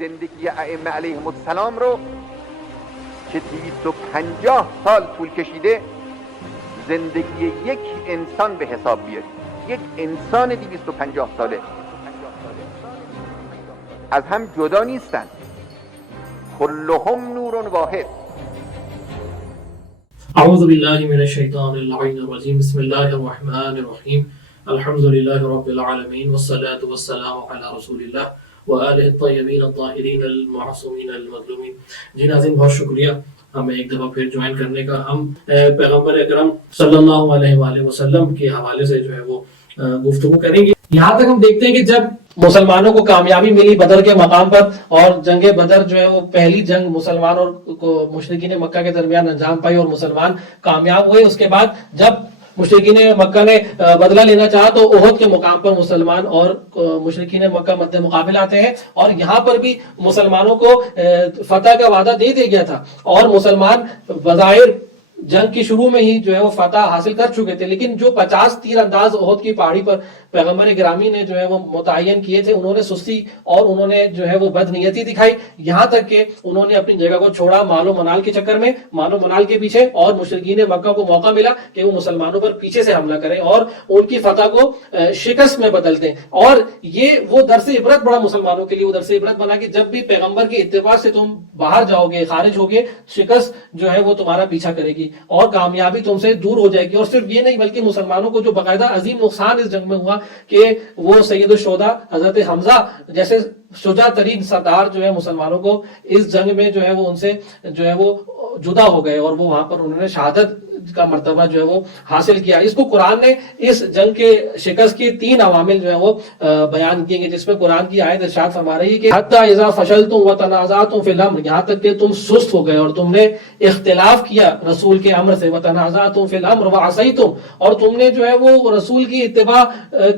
زندگی ائمه علیهم السلام رو که 250 سال طول کشیده زندگی یک انسان به حساب بیارید. یک انسان 250 ساله از هم جدا نیستن، كلهم نور واحد. اعوذ باللہ من الشیطان اللعین الرجیم. بسم اللہ الرحمن الرحیم. الحمد للہ رب العالمین والصلاة والسلام علی رسول اللہ وآلہ الطیبین الطاہرین المعصومین المظلومین. جی ناظرین، بہت شکریہ ہمیں ایک دفعہ پھر جوائن کرنے کا. ہم پیغمبر اکرم صلی اللہ علیہ وآلہ وسلم کے حوالے سے جو ہے وہ گفتگو کریں گے. یہاں تک ہم دیکھتے ہیں کہ جب مسلمانوں کو کامیابی ملی بدر کے مقام پر، اور جنگ بدر جو ہے وہ پہلی جنگ مسلمانوں کو مشرکین مکہ کے درمیان انجام پائی اور مسلمان کامیاب ہوئے. اس کے بعد جب مشرکین مکہ نے بدلہ لینا چاہا تو احد کے مقام پر مسلمان اور مشرکین مکہ مد مقابل آتے ہیں، اور یہاں پر بھی مسلمانوں کو فتح کا وعدہ دے دیا گیا تھا اور مسلمان بظاہر جنگ کی شروع میں ہی جو ہے وہ فتح حاصل کر چکے تھے. لیکن جو 50 تیر انداز احد کی پہاڑی پر پیغمبر گرامی نے جو ہے وہ متعین کیے تھے، انہوں نے سستی اور انہوں نے جو ہے وہ بدنیتی دکھائی، یہاں تک کہ انہوں نے اپنی جگہ کو چھوڑا مال و منال کے چکر میں، مال و منال کے پیچھے، اور مشرکین مکہ کو موقع ملا کہ وہ مسلمانوں پر پیچھے سے حملہ کریں اور ان کی فتح کو شکست میں بدل دیں. اور یہ وہ درس عبرت بڑا مسلمانوں کے لیے وہ درس عبرت بنا کہ جب بھی پیغمبر کے اتباع سے تم باہر جاؤ گے، خارج ہوگے، شکست جو ہے وہ تمہارا پیچھا کرے گی اور کامیابی تم سے دور ہو جائے گی. اور صرف یہ نہیں بلکہ مسلمانوں کو جو باقاعدہ عظیم نقصان اس جنگ میں ہوا کہ وہ سید الشہداء حضرت حمزہ جیسے شجاع ترین سردار جو ہے مسلمانوں کو اس جنگ میں جو ہے وہ ان سے جو ہے وہ جدا ہو گئے اور وہ وہاں پر انہوں نے شہادت کا مرتبہ جو ہے وہ حاصل کیا. اس کو قرآن نے اس جنگ کے شکست کی 3 عوامل جو ہے وہ بیان کیے گئے، جس میں قرآن کی آیت ارشاد فرما رہی ہے کہ حتی اذا فشلتم وتنازعتم فی الامر، یہاں تک کہ تم سست ہو گئے اور تم نے اختلاف کیا رسول کے امر سے، وتنازعتم فی الامر وعصیتم، اور تم نے جو ہے وہ رسول کی اتباع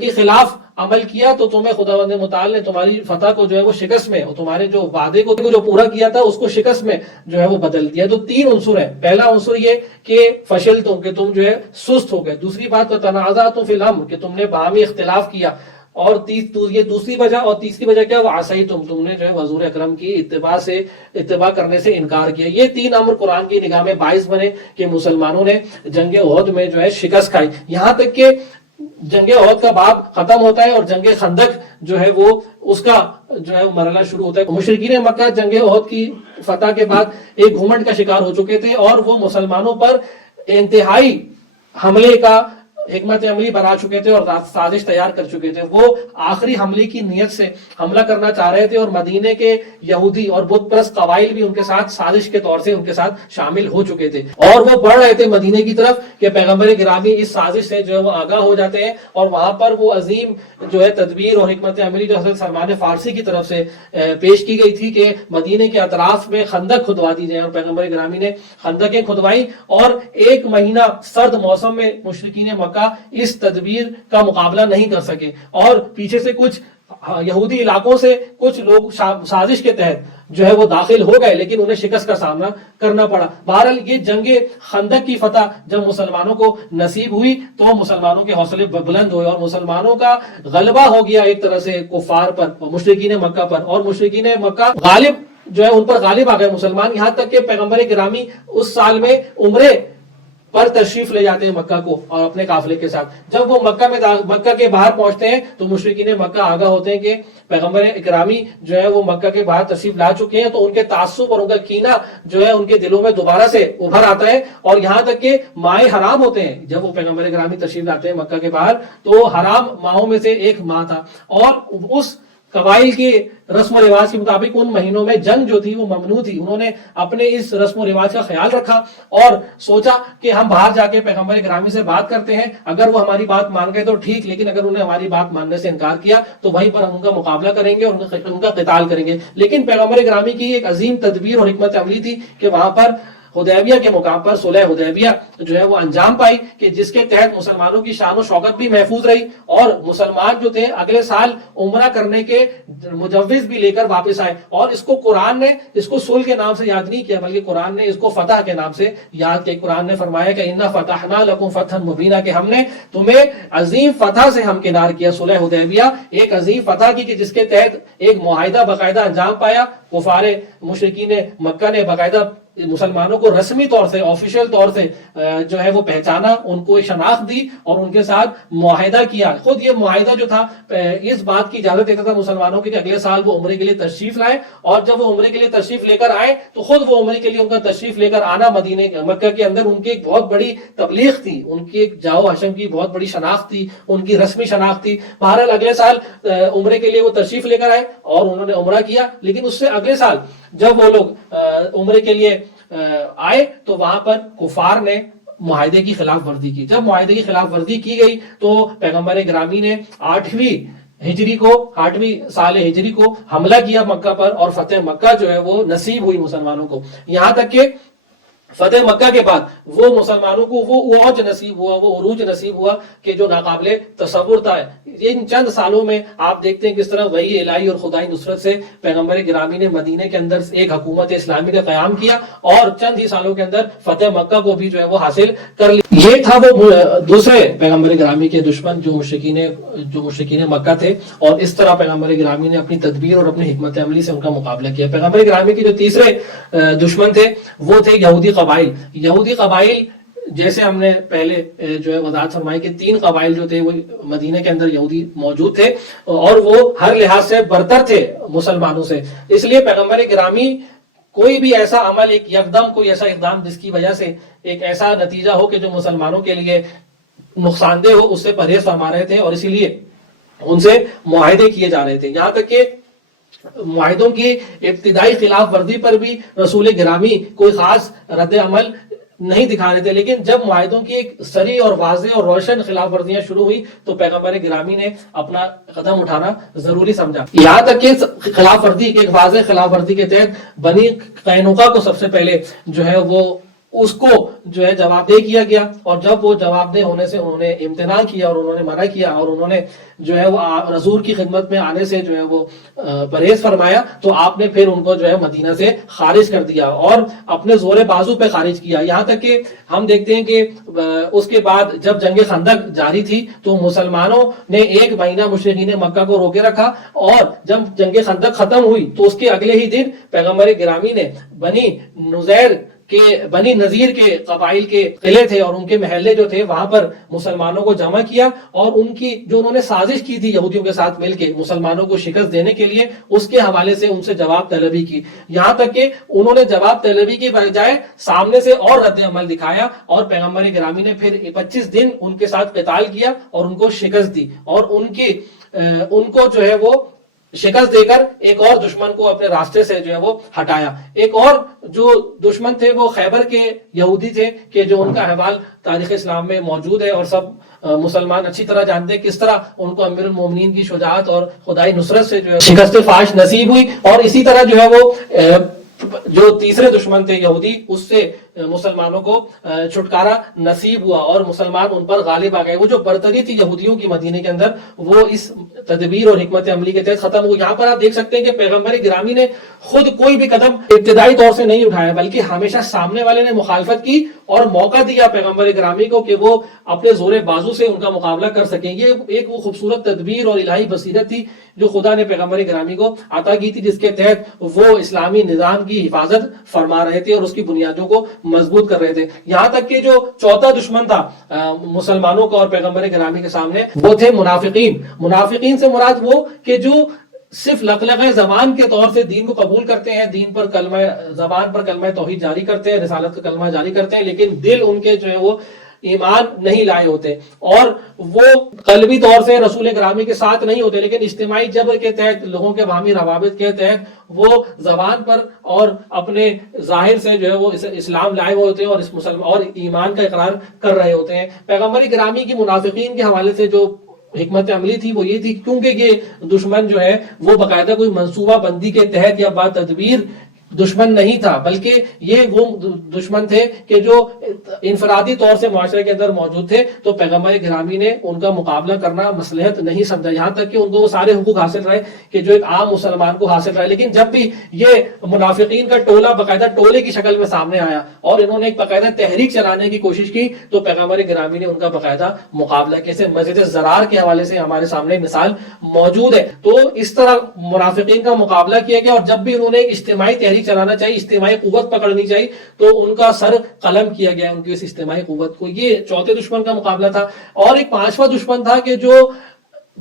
کے خلاف عمل کیا، تو تمہیں خداوند متعال نے تمہاری فتح کو جو ہے وہ شکست میں اور تمہارے جو وعدے کو جو پورا کیا تھا اس کو شکست میں جو ہے وہ بدل دیا. تو 3 عنصر ہیں. پہلا عنصر یہ کہ فشل تم، کہ تم جو ہے سست ہو گئے. دوسری بات تنازعتم فی الامر، کہ تم نے باہمی اختلاف کیا، اور یہ دوسری وجہ. اور تیسری وجہ کیا؟ وعصیتم، تم نے جو ہے حضور اکرم کی اتباع کرنے سے انکار کیا. یہ 3 امر قرآن کی نگاہ میں باعث بنے کہ مسلمانوں نے جنگ احد میں جو ہے شکست کھائی. یہاں تک کہ جنگ احد کا باب ختم ہوتا ہے اور جنگ خندق جو ہے وہ اس کا جو ہے مرحلہ شروع ہوتا ہے. مشرکین مکہ جنگ احد کی فتح کے بعد ایک گھمنڈ کا شکار ہو چکے تھے اور وہ مسلمانوں پر انتہائی حملے کا حکمت عملی بنا چکے تھے اور سازش تیار کر چکے تھے. وہ آخری حملے کی نیت سے حملہ کرنا چاہ رہے تھے اور مدینے کے یہودی اور بت پرست قبائل بھی ان کے ساتھ سازش کے طور سے ان کے ساتھ شامل ہو چکے تھے اور وہ بڑھ رہے تھے مدینے کی طرف کہ پیغمبر گرامی اس سازش سے جو ہے وہ آگاہ ہو جاتے ہیں. اور وہاں پر وہ عظیم جو ہے تدبیر اور حکمت عملی جو حضرت سلمان فارسی کی طرف سے پیش کی گئی تھی کہ مدینے کے اطراف میں خندق کھدوا دی جائے، اور پیغمبر گرامی نے خندقیں کھدوائی اور 1 مہینہ سرد موسم میں مشرکین اس تدبیر کا مقابلہ نہیں کر سکے اور پیچھے سے کچھ یہودی علاقوں سے کچھ لوگ سازش کے تحت جو ہے وہ داخل ہو گئے، لیکن انہیں شکست کا سامنا کرنا پڑا. بہرحال یہ جنگ خندق کی فتح جب مسلمانوں کو نصیب ہوئی تو مسلمانوں کے حوصلے بلند ہوئے اور مسلمانوں کا غلبہ ہو گیا ایک طرح سے کفار پر، مشرکین مکہ پر، اور مشرکین مکہ غالب جو ہے ان پر غالب آ گئے مسلمان. یہاں تک کہ پیغمبر گرامی اس سال میں عمرے پر تشریف لے جاتے ہیں مکہ کو اور اپنے قافلے کے ساتھ. جب وہ مکہ کے باہر پہنچتے ہیں تو مشرکین مکہ آگاہ ہوتے ہیں کہ پیغمبر اکرامی جو ہے وہ مکہ کے باہر تشریف لا چکے ہیں، تو ان کے تعصب اور ان کا کینہ جو ہے ان کے دلوں میں دوبارہ سے ابھر آتا ہے. اور یہاں تک کہ ماہ حرام ہوتے ہیں، جب وہ پیغمبر اکرامی تشریف لاتے ہیں مکہ کے باہر تو حرام ماہوں میں سے ایک ماہ تھا، اور اس قبائل کے رسم و رواج کے مطابق ان مہینوں میں جنگ جو تھی وہ ممنوع تھی. انہوں نے اپنے اس رسم و رواج کا خیال رکھا اور سوچا کہ ہم باہر جا کے پیغمبر گرامی سے بات کرتے ہیں، اگر وہ ہماری بات مان گئے تو ٹھیک، لیکن اگر انہیں ہماری بات ماننے سے انکار کیا تو وہیں پر ہم ان کا مقابلہ کریں گے اور ان کا قتال کریں گے. لیکن پیغمبر گرامی کی ایک عظیم تدبیر اور حکمت عملی تھی کہ وہاں پر حدیبیہ کے مقام پر صلح حدیبیہ جو ہے وہ انجام پائی کہ جس کے تحت مسلمانوں کی شان و شوکت بھی محفوظ رہی اور مسلمان جو تھے اگلے سال عمرہ کرنے کے مجوز بھی لے کر واپس آئے. اور اس کو قرآن نے اس کو صلح کے نام سے یاد نہیں کیا بلکہ قرآن نے اس کو فتح کے نام سے یاد کیا. قرآن نے فرمایا کہ انا فتحنا لکم فتحا مبینا کہ ہم نے تمہیں عظیم فتح سے ہمکنار کیا. صلح حدیبیہ ایک عظیم فتح کی کہ جس کے تحت ایک معاہدہ باقاعدہ انجام پایا. کفار مشرکین مکہ نے باقاعدہ مسلمانوں کو رسمی طور سے آفیشیل طور سے جو ہے وہ پہچانا, ان کو شناخت دی اور ان کے ساتھ معاہدہ کیا. خود یہ معاہدہ جو تھا اس بات کی اجازت دیتا تھا مسلمانوں کی کہ اگلے سال وہ عمرے کے لیے تشریف لائیں, اور جب وہ عمرے کے لیے تشریف لے کر آئے تو خود وہ عمرے کے لیے ان کا تشریف لے کر آنا مدینے مکہ کے اندر ان کی ایک بہت بڑی تبلیغ تھی, ان کی ایک جاؤ حشم کی بہت بڑی شناخت تھی, ان کی رسمی شناخت تھی. بہرحال اگلے سال عمرے کے لیے وہ تشریف لے کر آئے اور انہوں نے عمرہ کیا. لیکن اس سے اگلے سال جب وہ لوگ عمرے کے لیے آئے تو وہاں پر کفار نے معاہدے کی خلاف ورزی کی. جب معاہدے کی خلاف ورزی کی گئی تو پیغمبر گرامی نے 8ویں سال ہجری کو حملہ کیا مکہ پر, اور فتح مکہ جو ہے وہ نصیب ہوئی مسلمانوں کو. یہاں تک کہ فتح مکہ کے بعد وہ مسلمانوں کو وہ عروج نصیب ہوا, وہ عروج نصیب ہوا کہ جو ناقابل تصور تھا. ان چند سالوں میں آپ دیکھتے ہیں کس طرح وحی الہی اور خدائی نصرت سے پیغمبر گرامی نے مدینے کے اندر ایک حکومت اسلامی کا قیام کیا اور چند ہی سالوں کے اندر فتح مکہ کو بھی جو ہے وہ حاصل کر لیا. یہ تھا وہ دوسرے پیغمبر گرامی کے دشمن جو مشرکین مکہ تھے, اور اس طرح پیغمبر گرامی نے اپنی تدبیر اور اپنی حکمت عملی سے ان کا مقابلہ کیا. پیغمبر گرامی کے جو تیسرے دشمن تھے وہ تھے یہودی قبائل. جیسے ہم نے پہلے جو ہے وضاحت فرمائی کہ 3 قبائل جو تھے وہ مدینے کے اندر یہودی موجود تھے اور وہ ہر لحاظ سے برتر تھے مسلمانوں سے. اس لیے پیغمبر گرامی کوئی بھی ایسا عمل, ایک یکدم کوئی ایسا اقدام جس کی وجہ سے ایک ایسا نتیجہ ہو کہ جو مسلمانوں کے لیے نقصان دہ ہو, اس سے پرہیز فرما رہے تھے اور اسی لیے ان سے معاہدے کیے جا رہے تھے. یہاں تک کہ معاہدوں کی ابتدائی خلاف ورزی پر بھی رسول گرامی کوئی خاص رد عمل نہیں دکھا رہے تھے, لیکن جب معاہدوں کی ایک صریح اور واضح اور روشن خلاف ورزیاں شروع ہوئی تو پیغمبر گرامی نے اپنا قدم اٹھانا ضروری سمجھا. یہاں تک کہ خلاف ورزی, ایک واضح خلاف ورزی کے تحت بنی قینقاع کو سب سے پہلے جو ہے وہ اس کو جو ہے جواب دہ کیا گیا, اور جب وہ جواب دہ ہونے سے انہوں نے امتناع کیا اور انہوں نے منع کیا اور انہوں نے جو ہے وہ رسول کی خدمت میں آنے سے جو ہے وہ پرہیز فرمایا, تو آپ نے پھر ان کو جو ہے مدینہ سے خارج کر دیا اور اپنے زور بازو پہ خارج کیا. یہاں تک کہ ہم دیکھتے ہیں کہ اس کے بعد جب جنگ خندق جاری تھی تو مسلمانوں نے 1 مہینہ مشرکین مکہ کو روکے رکھا, اور جب جنگ خندق ختم ہوئی تو اس کے اگلے ہی دن پیغمبر گرامی نے بنی نذیر کے قبائل کے قلعے تھے اور ان کے محلے جو تھے وہاں پر مسلمانوں کو جمع کیا, اور ان کی جو انہوں نے سازش کی تھی یہودیوں کے ساتھ مل کے مسلمانوں کو شکست دینے کے لیے, اس کے حوالے سے ان سے جواب طلبی کی. یہاں تک کہ انہوں نے جواب طلبی کی بجائے سامنے سے اور رد عمل دکھایا, اور پیغمبر گرامی نے پھر 25 دن ان کے ساتھ قتال کیا اور ان کو شکست دی, اور ان کو جو ہے وہ شکست دے کر ایک اور دشمن کو اپنے راستے سے جو ہے وہ ہٹایا. ایک اور جو دشمن تھے وہ خیبر کے یہودی تھے کہ جو ان کا احوال تاریخ اسلام میں موجود ہے اور سب مسلمان اچھی طرح جانتے ہیں کس طرح ان کو امیر المومنین کی شجاعت اور خدائی نصرت سے جو ہے شکست فاش نصیب ہوئی. اور اسی طرح جو ہے وہ جو تیسرے دشمن تھے یہودی, اس سے مسلمانوں کو چھٹکارا نصیب ہوا اور مسلمان ان پر غالب آ گئے. وہ جو برتری تھی یہودیوں کی مدینے کے اندر وہ اس تدبیر اور حکمت عملی کے تحت ختم ہوئی. یہاں پر آپ دیکھ سکتے ہیں کہ پیغمبر گرامی نے خود کوئی بھی قدم ابتدائی طور سے نہیں اٹھایا, بلکہ ہمیشہ سامنے والے نے مخالفت کی اور موقع دیا پیغمبر گرامی کو کہ وہ اپنے زور بازو سے ان کا مقابلہ کر سکیں. یہ ایک وہ خوبصورت تدبیر اور الہی بصیرت تھی جو خدا نے پیغمبر گرامی کو عطا کی تھی, جس کے تحت وہ اسلامی نظام کی حفاظت فرما رہے تھے اور اس کی بنیادوں کو مضبوط کر رہے تھے. یہاں تک کہ جو چوتھا دشمن تھا مسلمانوں کا اور پیغمبر گرامی کے سامنے وہ تھے منافقین. منافقین سے مراد وہ کہ جو صرف لقلقہ زبان کے طور سے دین کو قبول کرتے ہیں, دین پر زبان پر کلمہ توحید جاری کرتے ہیں, رسالت کا کلمہ جاری کرتے ہیں, لیکن دل ان کے جو ہے وہ ایمان نہیں لائے ہوتے اور وہ قلبی طور سے رسول گرامی کے ساتھ نہیں ہوتے, لیکن اجتماعی جبر کے تحت لوگوں کے باہمی روابط کے تحت وہ زبان پر اور اپنے ظاہر سے جو ہے وہ اسلام لائے ہوئے ہوتے ہیں اور ایمان کا اقرار کر رہے ہوتے ہیں. پیغمبر گرامی کی منافقین کے حوالے سے جو حکمت عملی تھی وہ یہ تھی کیونکہ یہ دشمن جو ہے وہ باقاعدہ کوئی منصوبہ بندی کے تحت یا با تدبیر دشمن نہیں تھا، بلکہ یہ وہ دشمن تھے کہ جو انفرادی طور سے معاشرے کے اندر موجود تھے، تو پیغمبر گرامی نے ان کا مقابلہ کرنا مصلحت نہیں سمجھا، یہاں تک کہ ان کو وہ سارے حقوق حاصل رہے کہ جو ایک عام مسلمان کو حاصل رہے۔ لیکن جب بھی یہ منافقین کا ٹولہ باقاعدہ ٹولے کی شکل میں سامنے آیا اور انہوں نے ایک باقاعدہ تحریک چلانے کی کوشش کی، تو پیغمبر گرامی نے ان کا باقاعدہ مقابلہ کیا۔ جیسے مسجد زرار کے حوالے سے ہمارے سامنے مثال موجود ہے۔ تو اس طرح منافقین کا مقابلہ کیا گیا، اور جب بھی انہوں نے ایک اجتماعی تحریک چلانا چاہیے، اجتماعی قوت پکڑنی چاہیے، تو ان کا سر قلم کیا گیا ان کی اس اجتماعی قوت کو۔ یہ چوتھے دشمن کا مقابلہ تھا۔ اور ایک پانچواں دشمن تھا کہ جو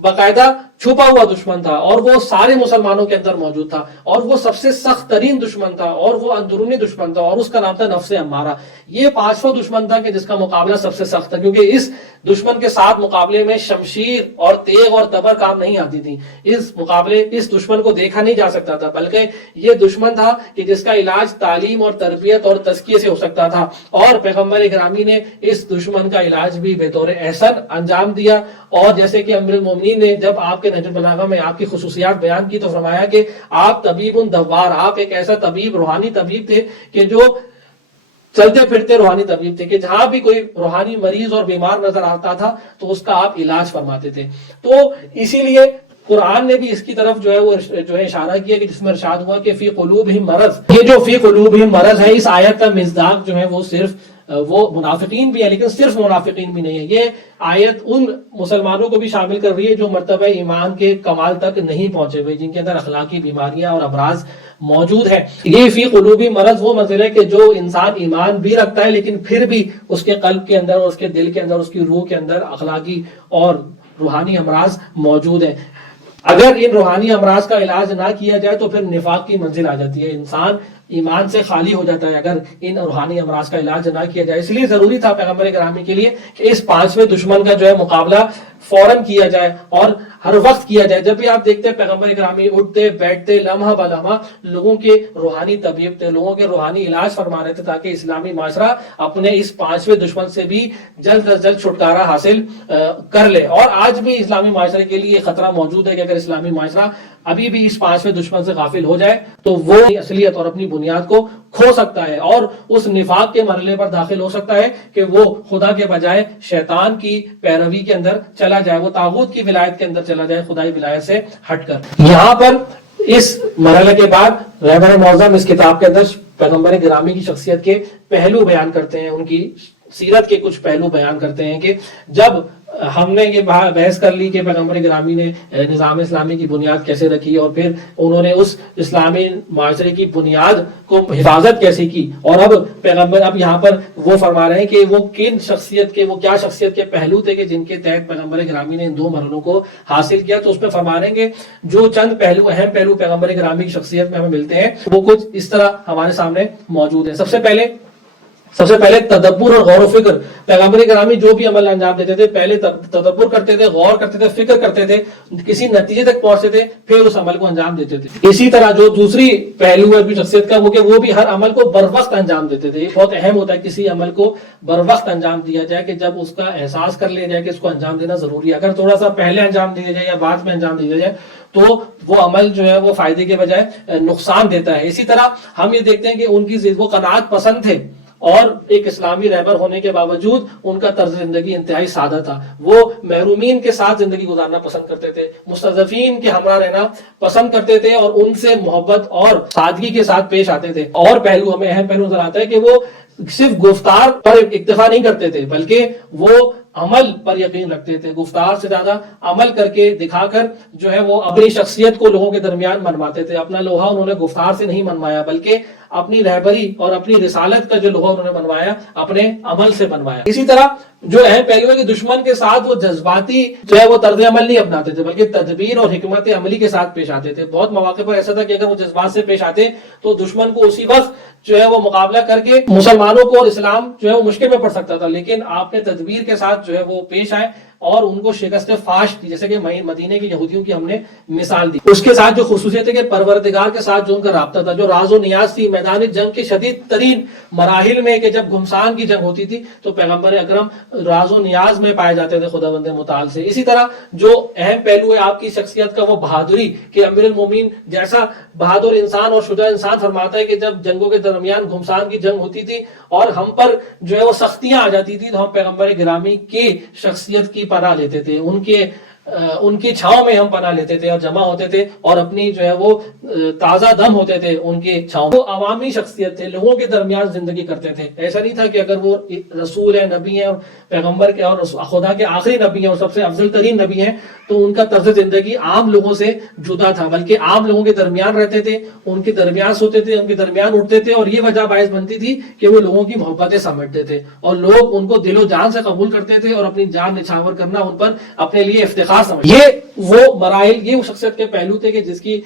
باقاعدہ چھپا ہوا دشمن تھا، اور وہ سارے مسلمانوں کے اندر موجود تھا، اور وہ سب سے سخت ترین دشمن تھا، اور وہ اندرونی دشمن تھا، اور اس کا نام تھا نفس امارہ۔ یہ پانچواں دشمن تھا کہ جس کا مقابلہ سب سے سخت تھا، کیونکہ اس دشمن کے ساتھ مقابلے میں شمشیر اور تیغ اور تبر کام نہیں آتی تھی۔ اس دشمن کو دیکھا نہیں جا سکتا تھا، بلکہ یہ دشمن تھا کہ جس کا علاج تعلیم اور تربیت اور تزکیے سے ہو سکتا تھا، اور پیغمبر گرامی نے اس دشمن کا علاج بھی بطور احسن انجام دیا۔ اور جیسے کہ امیر المومنین نے جب آپ کے نہج البلاغہ میں آپ کی خصوصیات بیان کی تو فرمایا کہ آپ طبیب دوار، آپ ایک ایسا طبیب، روحانی طبیب تھے کہ جو چلتے پھرتے روحانی طبیب تھے، کہ جہاں بھی کوئی روحانی مریض اور بیمار نظر آتا تھا تو اس کا آپ علاج فرماتے تھے۔ تو اسی لیے قرآن نے بھی اس کی طرف جو ہے اشارہ کیا کہ جس میں ارشاد ہوا کہ فی قلوبہم مرض۔ یہ جو فی قلوبہم مرض ہے، اس آیت کا مصداق جو ہے وہ صرف وہ منافقین بھی ہے، لیکن صرف منافقین بھی نہیں ہے۔ یہ آیت ان مسلمانوں کو بھی شامل کر رہی ہے جو مرتبہ ایمان کے کمال تک نہیں پہنچے ہوئے، جن کے اندر اخلاقی بیماریاں اور امراض موجود ہیں۔ یہ فی قلوبی مرض وہ منزل ہے کہ جو انسان ایمان بھی رکھتا ہے لیکن پھر بھی اس کے قلب کے اندر اور اس کے دل کے اندر، اس کی روح کے اندر اخلاقی اور روحانی امراض موجود ہیں۔ اگر ان روحانی امراض کا علاج نہ کیا جائے تو پھر نفاق کی منزل آ جاتی ہے، انسان ایمان سے خالی ہو جاتا ہے اگر ان روحانی امراض کا علاج نہ کیا جائے۔ اس لیے ضروری تھا پیغمبر گرامی کے لیے کہ اس پانچویں دشمن کا جو ہے مقابلہ فوراً کیا جائے اور ہر وقت کیا جائے۔ جب بھی آپ دیکھتے ہیں پیغمبر گرامی اٹھتے بیٹھتے لمحہ بلمحہ لوگوں کے روحانی طبیب تھے، لوگوں کے روحانی علاج فرما رہے تھے تاکہ اسلامی معاشرہ اپنے اس پانچویں دشمن سے بھی جلد از جلد چھٹکارا حاصل کر لے۔ اور آج بھی اسلامی معاشرے کے لیے خطرہ موجود ہے کہ اگر اسلامی معاشرہ ابھی بھی اس پانچویں دشمن سے غافل ہو جائے تو وہ اصلیت اور اپنی بنیاد کو کھو سکتا ہے اور اس نفاق کے مرحلے پر داخل ہو سکتا ہے کہ وہ خدا کے بجائے شیطان کی پیروی کے اندر چلا جائے، وہ طاغوت کی ولایت کے اندر چلا جائے خدائی ولایت سے ہٹ کر۔ یہاں پر اس مرحلے کے بعد رہبر معظم اس کتاب کے اندر پیغمبر گرامی کی شخصیت کے پہلو بیان کرتے ہیں، ان کی سیرت کے کچھ پہلو بیان کرتے ہیں کہ جب ہم نے یہ بحث کر لی کہ پیغمبر گرامی نے نظام اسلامی کی بنیاد کیسے رکھی اور پھر انہوں نے اس اسلامی معاشرے کی بنیاد کو حفاظت کیسے کی، اور اب پیغمبر اب یہاں پر وہ فرما رہے ہیں کہ وہ کن شخصیت کے، وہ کیا شخصیت کے پہلو تھے کہ جن کے تحت پیغمبر گرامی نے ان دو مرحلوں کو حاصل کیا۔ تو اس میں فرما رہے ہیں کہ جو چند پہلو، اہم پہلو پیغمبر گرامی کی شخصیت میں ہمیں ملتے ہیں وہ کچھ اس طرح ہمارے سامنے موجود ہیں۔ سب سے پہلے تدبر اور غور و فکر۔ پیغمبر گرامی جو بھی عمل انجام دیتے تھے پہلے تدبر کرتے تھے، غور کرتے تھے، فکر کرتے تھے، کسی نتیجے تک پہنچتے تھے، پھر اس عمل کو انجام دیتے تھے۔ اسی طرح جو دوسری پہلو ہے شخصیت کا وہ بھی ہر عمل کو بر وقت انجام دیتے تھے۔ یہ بہت اہم ہوتا ہے کسی عمل کو بر وقت انجام دیا جائے کہ جب اس کا احساس کر لیا جائے کہ اس کو انجام دینا ضروری ہے۔ اگر تھوڑا سا پہلے انجام دیا جائے یا بعد میں انجام دیا جائے تو وہ عمل جو ہے وہ فائدے کے بجائے نقصان دیتا ہے۔ اسی طرح ہم یہ دیکھتے ہیں کہ ان کی وہ قناعت پسند تھے اور ایک اسلامی رہبر ہونے کے باوجود ان کا طرز زندگی انتہائی سادہ تھا۔ وہ محرومین کے ساتھ زندگی گزارنا پسند کرتے تھے، مستضعفین کے ہمراہ رہنا پسند کرتے تھے اور ان سے محبت اور سادگی کے ساتھ پیش آتے تھے۔ اور پہلو ہمیں اہم پہلو نظر آتا ہے کہ وہ صرف گفتار پر اکتفا نہیں کرتے تھے بلکہ وہ عمل پر یقین رکھتے تھے، گفتار سے زیادہ عمل کر کے دکھا کر جو ہے وہ اپنی شخصیت کو لوگوں کے درمیان منواتے تھے۔ اپنا لوہا انہوں نے گفتار سے نہیں منوایا بلکہ اپنی رہبری اور اپنی رسالت کا جو لوہا انہوں نے منوایا اپنے عمل سے منوایا۔ اسی طرح جو اہم پہلو ہے کہ دشمن کے ساتھ وہ جذباتی جو ہے وہ طرز عمل نہیں اپناتے تھے بلکہ تدبیر اور حکمت عملی کے ساتھ پیش آتے تھے۔ بہت مواقع پر ایسا تھا کہ اگر وہ جذبات سے پیش آتے تو دشمن کو اسی وقت جو ہے وہ مقابلہ کر کے مسلمانوں کو اور اسلام جو ہے وہ مشکل میں پڑ سکتا تھا، لیکن آپ نے تدبیر کے ساتھ جو ہے وہ پیش آئے اور ان کو شکست فاش دی، جیسے کہ مدینے کے یہودیوں کی ہم نے مثال دی۔ اس کے ساتھ جو خصوصیت ہے کہ پروردگار کے ساتھ جو ان کا رابطہ تھا، جو راز و نیاز تھی، میدان جنگ کے شدید ترین مراحل میں کہ جب گھمسان کی جنگ ہوتی تھی تو پیغمبر اکرم راز و نیاز میں پائے جاتے تھے خدا بند متعال سے۔ اسی طرح جو اہم پہلو ہے آپ کی شخصیت کا وہ بہادری، کہ امیر المومنین جیسا بہادر انسان اور شجاع انسان فرماتا ہے کہ جب جنگوں کے درمیان گھمسان کی جنگ ہوتی تھی اور ہم پر جو ہے وہ سختیاں آ جاتی تھی تو ہم پیغمبر گرامی کی شخصیت کی پناہ لیتے تھے، ان کی چھاؤں میں ہم پناہ لیتے تھے اور جمع ہوتے تھے اور اپنی جو ہے وہ تازہ دم ہوتے تھے ان کی چھاؤں۔ وہ عوامی شخصیت تھے، لوگوں کے درمیان زندگی کرتے تھے۔ ایسا نہیں تھا کہ اگر وہ رسول ہیں، نبی ہیں اور پیغمبر کے اور خدا کے آخری نبی ہیں اور سب سے افضل ترین نبی ہیں تو ان کا طرز زندگی عام لوگوں سے جدا تھا، بلکہ عام لوگوں کے درمیان رہتے تھے، ان کے درمیان سوتے تھے، ان کے درمیان اٹھتے تھے، اور یہ وجہ باعث بنتی تھی کہ وہ لوگوں کی محبتیں سمیٹتے تھے اور لوگ ان کو دل و جان سے قبول کرتے تھے اور اپنی جان نچھاور کرنا ان پر اپنے لیے افتخار سمجھتے۔ یہ وہ مراحل، یہ شخصیت کے پہلو تھے کہ جس کی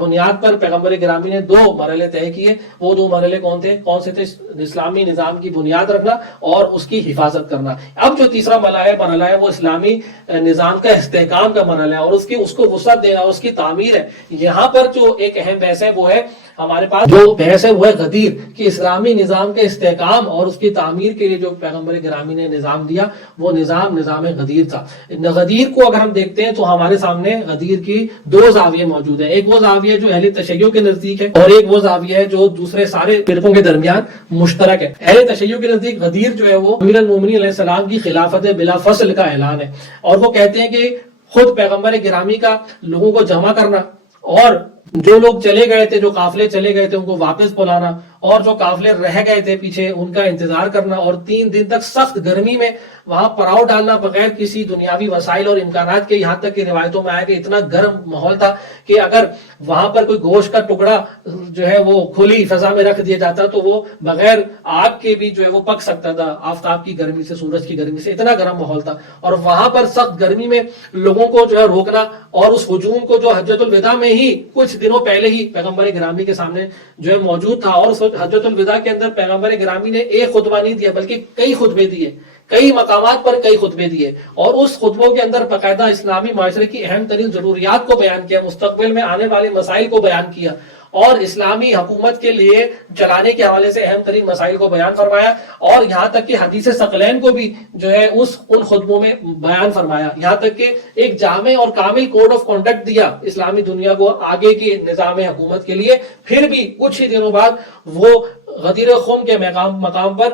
بنیاد پر پیغمبر گرامی نے 2 مرحلے طے کیے۔ وہ 2 مرحلے کون سے تھے؟ اسلامی نظام کی بنیاد رکھنا اور اس کی حفاظت کرنا۔ اب جو تیسرا مرحلہ ہے وہ اسلامی نظام کا استحکام کا مرحلہ ہے اور اس کو وسعت دینا اور اس کی تعمیر ہے۔ یہاں پر جو ایک اہم بحث ہے وہ ہے ہمارے پاس جو بحث ہے وہ ہے غدیر، کہ اسلامی نظام کے استحکام اور اس کی تعمیر کے لیے جو پیغمبر گرامی نے نظام دیا وہ نظام غدیر تھا۔ غدیر کو اگر ہم دیکھتے ہیں تو ہمارے سامنے غدیر کی 2 زاویے موجود ہیں۔ ایک وہ زاویہ جو اہل تشیع کے نزدیک ہے اور ایک وہ زاویہ ہے جو دوسرے سارے فرقوں کے درمیان مشترک ہے۔ اہل تشیع کے نزدیک غدیر جو ہے وہ امیر المومنین علیہ السلام کی خلافت بلا فصل کا اعلان ہے، اور وہ کہتے ہیں کہ خود پیغمبر گرامی کا لوگوں کو جمع کرنا اور جو لوگ چلے گئے تھے، جو قافلے چلے گئے تھے ان کو واپس بلانا، اور جو قافلے رہ گئے تھے پیچھے ان کا انتظار کرنا، اور 3 دن تک سخت گرمی میں وہاں پڑاؤ ڈالنا بغیر کسی دنیاوی وسائل اور امکانات کے۔ یہاں تک کہ روایتوں میں آیا کہ اتنا گرم ماحول تھا کہ اگر وہاں پر کوئی گوشت کا ٹکڑا جو ہے وہ کھلی فضا میں رکھ دیا جاتا تو وہ بغیر آگ کے بھی جو ہے وہ پک سکتا تھا، آفتاب کی گرمی سے، سورج کی گرمی سے، اتنا گرم ماحول تھا۔ اور وہاں پر سخت گرمی میں لوگوں کو جو ہے روکنا اور اس ہجوم کو جو حجۃ الوداع میں ہی کچھ دنوں پہلے ہی پیغمبر گرامی کے سامنے جو ہے موجود تھا، اور اس حجۃ الوداع کے اندر پیغمبر گرامی نے ایک خطبہ نہیں دیا بلکہ کئی خطبے دیے، کئی مقامات پر کئی خطبے دیے، اور اس خطبوں کے اندر باقاعدہ اسلامی معاشرے کی اہم ترین ضروریات کو بیان کیا، مستقبل میں آنے والے مسائل کو بیان کیا، اور اسلامی حکومت کے لیے چلانے کے حوالے سے اہم ترین مسائل کو بیان فرمایا، اور یہاں تک کہ حدیث ثقلین کو بھی جو ہے ان خطبوں میں بیان فرمایا، یہاں تک کہ ایک جامع اور کامل کوڈ آف کنڈکٹ دیا اسلامی دنیا کو آگے کی نظام حکومت کے لیے۔ پھر بھی کچھ ہی دنوں بعد وہ غدیر خم کے مقام پر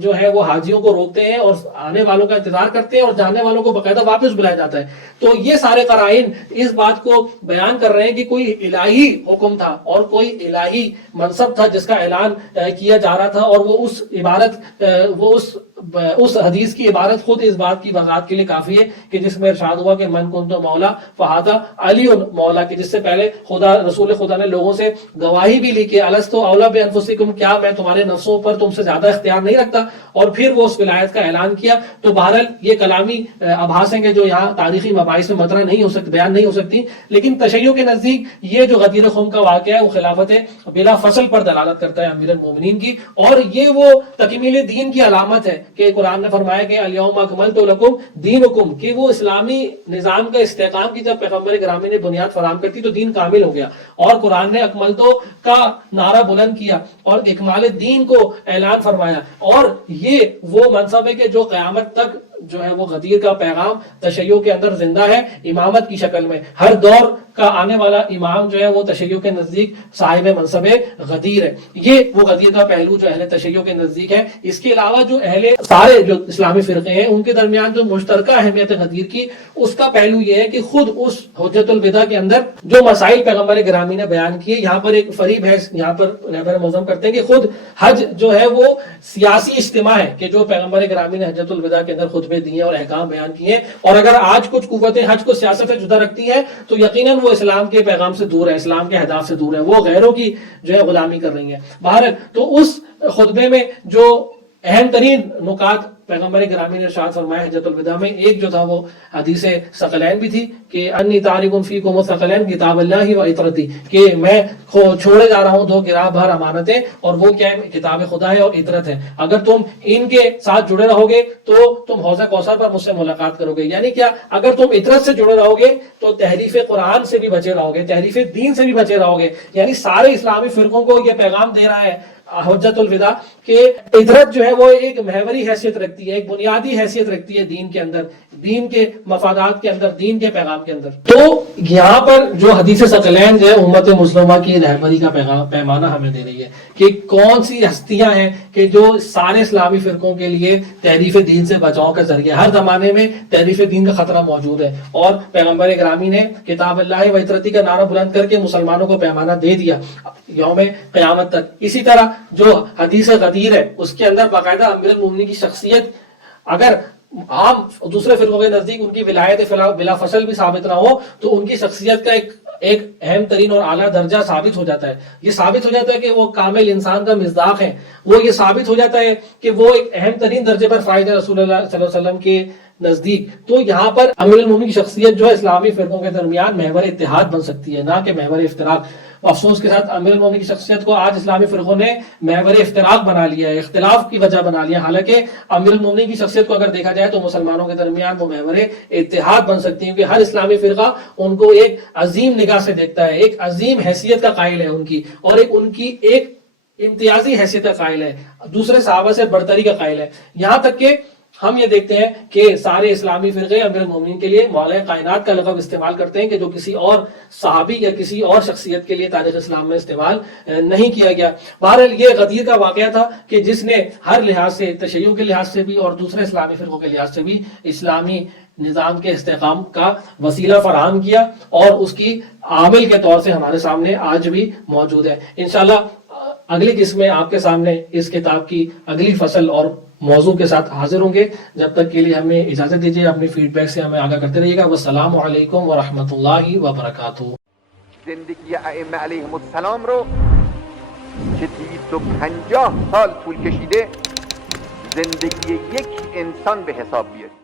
جو ہے وہ حاجیوں کو روکتے ہیں اور آنے والوں کا انتظار کرتے ہیں اور جانے والوں کو باقاعدہ واپس بلایا جاتا ہے۔ تو یہ سارے قرائن اس بات کو بیان کر رہے ہیں کہ کوئی الہی حکم تھا اور کوئی الہی منصب تھا جس کا اعلان کیا جا رہا تھا، اور وہ اس حدیث کی عبارت خود اس بات کی وضاحت کے لیے کافی ہے کہ جس میں ارشاد ہوا کہ من کنت مولا فہذا علی مولا، کہ جس سے پہلے رسول خدا نے لوگوں سے گواہی بھی لی کہ الست اولا بانفسکم، کیا میں تمہارے نفسوں پر تم سے زیادہ اختیار نہیں رکھتا، اور پھر وہ اس ولایت کا اعلان کیا۔ تو بہرحال یہ کلامی آبھاس ہیں کہ جو یہاں تاریخی مباحث میں مطرح نہیں ہو سکتی، بیان نہیں ہو سکتی، لیکن تشیع کے نزدیک یہ جو غدیر خم کا واقعہ ہے وہ خلافت بلا فصل پر دلالت کرتا ہے امیر المومنین کی، اور یہ وہ تکمیل دین کی علامت ہے کہ قرآن نے فرمایا کہ الیوم اکملت لکم دینکم، کہ وہ اسلامی نظام کا استحکام کی جب پیغمبر گرامی نے بنیاد فراہم کرتی تو دین کامل ہو گیا، اور قرآن نے اکملتو کا نعرہ بلند کیا اور اکمال دین کو اعلان فرمایا، اور یہ وہ منصب ہے کہ جو قیامت تک جو ہے وہ غدیر کا پیغام تشیع کے اندر زندہ ہے امامت کی شکل میں۔ ہر دور کا آنے والا امام جو ہے وہ تشیع کے نزدیک صاحب منصب غدیر ہے۔ یہ وہ غدیر کا پہلو جو اہل تشیع کے نزدیک ہے۔ اس کے علاوہ جو سارے جو اسلامی فرقے ہیں ان کے درمیان جو مشترکہ اہمیت غدیر کی، اس کا پہلو یہ ہے کہ خود اس حجۃ الوداع کے اندر جو مسائل پیغمبر گرامی نے بیان کیے، یہاں پر ایک فریب ہے، یہاں پر رہبر معظم کرتے ہیں کہ خود حج جو ہے وہ سیاسی اجتماع ہے کہ جو پیغمبر گرامی نے حجۃ الوداع کے اندر خطبے دیے اور احکام بیان کیے، اور اگر آج کچھ قوتیں حج کو سیاست سے جدا رکھتی ہیں تو یقیناً وہ اسلام کے پیغام سے دور ہے، اسلام کے اہداف سے دور ہے، وہ غیروں کی جو ہے غلامی کر رہی ہیں۔ بہرحال تو اس خطبے میں جو اہم ترین نکات پیغمبر گرامی نے ارشاد فرمایا حجۃ الوداع میں، ایک جو تھا وہ حدیث ثقلین بھی تھی کہ انی تارک فیکم الثقلین کتاب اللہ و عطرتی، کہ میں چھوڑے جا رہا ہوں دو گراہ بھر امانتیں، اور وہ کیا ہے؟ کتاب خدا ہے اور عطرت ہے، اگر تم ان کے ساتھ جڑے رہو گے تو تم حوض کوثر پر مجھ سے ملاقات کرو گے۔ یعنی کیا؟ اگر تم عطرت سے جڑے رہو گے تو تحریف قرآن سے بھی بچے رہو گے، تحریف دین سے بھی بچے رہو گے۔ یعنی سارے اسلامی فرقوں کو یہ پیغام دے رہا ہے حجۃ الوداع کہ عطرت جو ہے وہ ایک محوری حیثیت رکھتی ہے، ایک بنیادی حیثیت رکھتی ہے دین کے اندر، دین کے مفادات کے اندر، دین کے پیغام کے اندر۔ تو یہاں پر جو حدیث ثقلین جو ہے امت مسلمہ کی رہبری کا پیمانہ ہمیں دے رہی ہے کہ کون سی ہستیاں ہیں کہ جو سارے اسلامی فرقوں کے لیے تحریف دین سے بچاؤ کا ذریعہ۔ ہر زمانے میں تحریف دین کا خطرہ موجود ہے، اور پیغمبر گرامی نے کتاب اللہ و عطرتی کا نعرہ بلند کر کے مسلمانوں کو پیمانہ دے دیا یوم قیامت تک۔ اسی طرح جو حدیث غدیر ہے اس کے اندر باقاعدہ امیر المومنین کی شخصیت، اگر عام دوسرے فرقوں کے نزدیک ان کی ولایت بلا فصل بھی ثابت نہ ہو تو ان کی شخصیت کا ایک اہم ترین اور اعلیٰ درجہ ثابت ہو جاتا ہے۔ یہ ثابت ہو جاتا ہے کہ وہ کامل انسان کا مصداق ہے، وہ یہ ثابت ہو جاتا ہے کہ وہ ایک اہم ترین درجے پر فائز ہے رسول اللہ صلی اللہ علیہ وسلم کے نزدیک۔ تو یہاں پر امیر المومنین کی شخصیت جو ہے اسلامی فرقوں کے درمیان محور اتحاد بن سکتی ہے، نہ کہ محور افتراق۔ افسوس کے ساتھ امیر المومنین کی شخصیت کو آج اسلامی فرقوں نے محور افتراق بنا لیا ہے، اختلاف کی وجہ بنا لیا، حالانکہ امیر المومنین کی شخصیت کو اگر دیکھا جائے تو مسلمانوں کے درمیان وہ محور اتحاد بن سکتی ہے، کیونکہ ہر اسلامی فرقہ ان کو ایک عظیم نگاہ سے دیکھتا ہے، ایک عظیم حیثیت کا قائل ہے ان کی، اور ان کی ایک امتیازی حیثیت کا قائل ہے، دوسرے صحابہ سے برتری کا قائل ہے۔ یہاں تک کہ ہم یہ دیکھتے ہیں کہ سارے اسلامی فرقے امیر المومنین کے لیے مولا کائنات کا لقب استعمال کرتے ہیں کہ جو کسی اور صحابی یا کسی اور شخصیت کے لیے تاریخ اسلام میں استعمال نہیں کیا گیا۔ بہرحال یہ غدیر کا واقعہ تھا کہ جس نے ہر لحاظ سے، تشیع کے لحاظ سے بھی اور دوسرے اسلامی فرقوں کے لحاظ سے بھی اسلامی نظام کے استحکام کا وسیلہ فراہم کیا، اور اس کی عامل کے طور سے ہمارے سامنے آج بھی موجود ہے۔ انشاءاللہ اگلی قسم میں آپ کے سامنے اس کتاب کی اگلی فصل اور موضوع کے ساتھ حاضر ہوں گے۔ جب تک کے لیے ہمیں اجازت دیجیے، اپنی فیڈ بیک سے ہمیں آگاہ کرتے رہیے گا۔ والسلام علیکم ورحمۃ اللہ وبرکاتہ۔ زندگی ائمه علیهم السلام رو که 250 سال طول کشیده زندگی یک انسان به حساب بیارید.